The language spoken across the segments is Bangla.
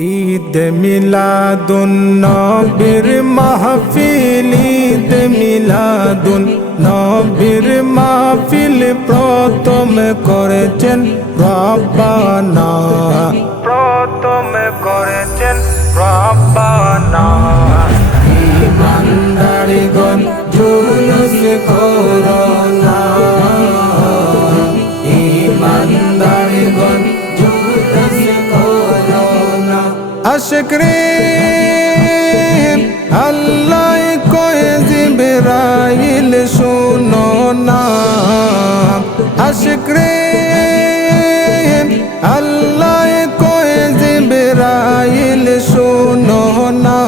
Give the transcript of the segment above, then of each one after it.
ঈদ মিলাদুন নবীর মাহফিল, ঈদ মিলাদুন নবীর মাহফিল প্রথম করেছেন রব্বানা, প্রথম করেছেন রব্বানা। ইমানদারিগণ জুলুস করো না, ইমানদারিগণ জুলুস করো না। আশিক রে আল্লাহ কয় জিবরাইল শুনো না, আশিক রে আল্লাহ কয় জিবরাইল শুনো না।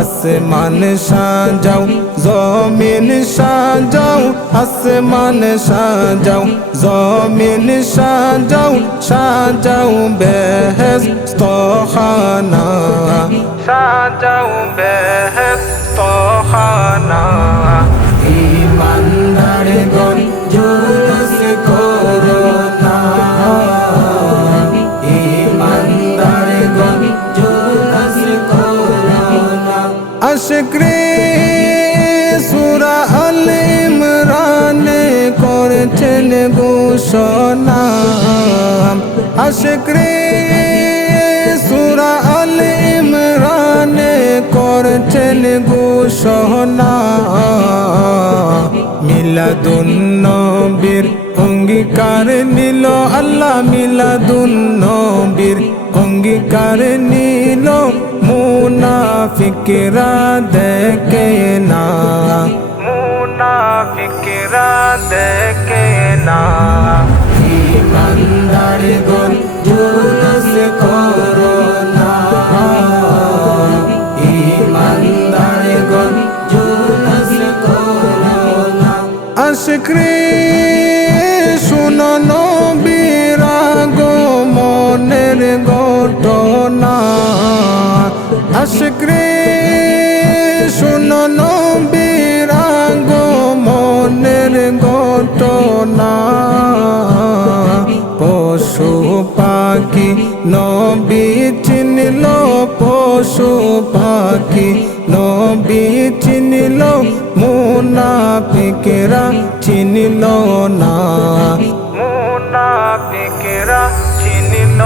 আসমান সাজাও জমিন সাজাও, আসমান সাজাও জমিন সাজাও, সাজাও বেহেশত খানা, সাজাও বেহেশত খানা। ইমানদারগণ জুলুস করো না, ইমানদারগণ জুলুস করো না। আশিক রে সূরা আল ইমরানে করেছেন ঘোষণা, আশিক রে সূরা আল ইমরানে করেছেন ঘোষণা। মিলাদুন নবীর অঙ্গীকার নিল আল্লাহ, মিলাদুন নবীর অঙ্গীকার নিল, মুনাফিকরা দেখে না, মুনাফিকরা দেখে না। ইমানদারগণ জুলুস করো না, ইমানদারগণ জুলুস করো না। আশিক রে শুনো নবীর আগমনের ঘটনা, আশিক রে শুনো নবীর আগমনের ঘটনা। পশু পাখি নবী চিনল, পশু পাখি নবী চিনল, মুনাফিকরা চিনল না, মুনাফিকরা চিনল